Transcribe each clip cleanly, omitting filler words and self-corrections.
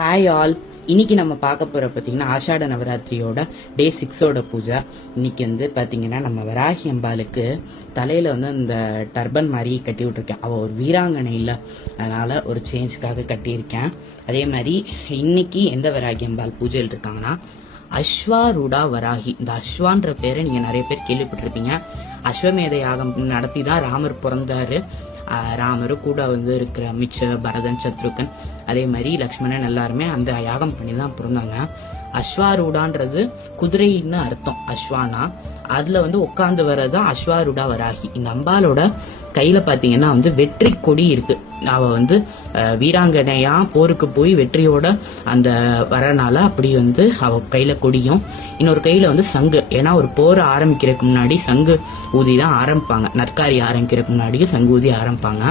Hi all. இன்னைக்கு நம்ம பார்க்க போற பார்த்தீங்கன்னா ஆஷாட நவராத்திரியோட டே 6 பூஜை. இன்னைக்கு வந்து பார்த்தீங்கன்னா நம்ம வராகி அம்பாளுக்கு தலையில வந்து அந்த டர்பன் மாதிரி கட்டி விட்டுருக்கேன். அவள் ஒரு வீராங்கனை இல்லை, அதனால ஒரு சேஞ்சுக்காக கட்டியிருக்கேன். அதே மாதிரி இன்னைக்கு எந்த வராகி அம்பாள் பூஜையில் இருக்காங்கன்னா அஸ்வாரூடா வராகி. இந்த அஸ்வான்ற பேரை நீங்க நிறைய பேர் கேள்விப்பட்டிருப்பீங்க. அஸ்வமேத யாகம் நடத்தி தான் ராமர் பிறந்தாரு. ராமரு கூட வந்து இருக்கிற மிச்ச பரதன், சத்ருகன், அதே மாதிரி லக்ஷ்மணன் எல்லாருமே அந்த யாகம் பண்ணி தான் பிறந்தாங்க. அஸ்வாரூடான்றது குதிரைன்னு அர்த்தம். அஸ்வானா அதுல வந்து உட்காந்து வர்றதுதான் அஸ்வாரூடா வராகி. இந்த அம்பாலோட கையில பாத்தீங்கன்னா வந்து வெற்றி கொடி இருக்கு. அவ வந்து வீராங்கனையா போருக்கு போய் வெற்றியோட அந்த வரனால அப்படி வந்து அவ கையில கொடியும், இன்னொரு கையில வந்து சங்கு. ஏன்னா ஒரு போர் ஆரம்பிக்கிறதுக்கு முன்னாடி சங்கு ஊதி தான் ஆரம்பிப்பாங்க. நற்காரி ஆரம்பிக்கிறதுக்கு முன்னாடியே சங்கு ஊதி ஆரம்பிப்பாங்க.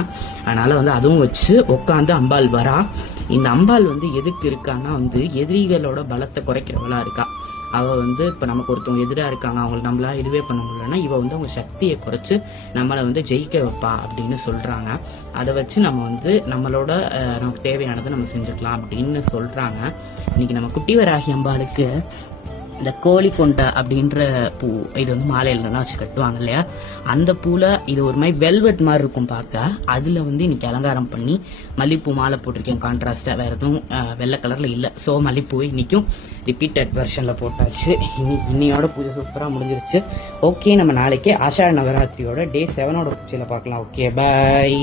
அதனால வந்து அதுவும் வச்சு உட்காந்து அம்பாள் வரா. இந்த அம்பாள் வந்து எதுக்கு இருக்கான்னா வந்து எதிரிகளோட பலத்தை குறைக்கிறவளா இருக்கா. அவ வந்து இப்ப நமக்கு ஒருத்தவங்க எதிரா இருக்காங்க, அவங்களுக்கு நம்மளா இதுவே பண்ண முடியலன்னா இவ வந்து அவங்க சக்தியை குறைச்சு நம்மளை வந்து ஜெயிக்க வைப்பா அப்படின்னு சொல்றாங்க. அதை வச்சு நம்ம வந்து நம்மளோட நமக்கு தேவையானதை நம்ம செஞ்சுக்கலாம் அப்படின்னு சொல்றாங்க. இன்னைக்கு நம்ம குட்டி வராகி அம்பாளுக்கு இந்த கோழி கொண்டை அப்படின்ற பூ, இது வந்து மாலையிலலாம் வச்சு கட்டுவாங்க இல்லையா, அந்த பூல இது ஒரு மாதிரி வெல்வெட் மாதிரி இருக்கும் பார்க்க. அதுல வந்து இன்னைக்கு அலங்காரம் பண்ணி மல்லிப்பூ மாலை போட்டிருக்கேன். கான்ட்ராஸ்டா வேற எதுவும் வெள்ளை கலர்ல இல்லை. ஸோ மல்லிப்பூ இன்னைக்கும் ரிப்பீட்டட் வெர்ஷன்ல போட்டாச்சு. இன்னையோட பூஜை சூப்பரா முடிஞ்சிருச்சு. ஓகே, நம்ம நாளைக்கே ஆஷாட நவராத்திரியோட டே 7 பூஜையில பார்க்கலாம். ஓகே, பாய்.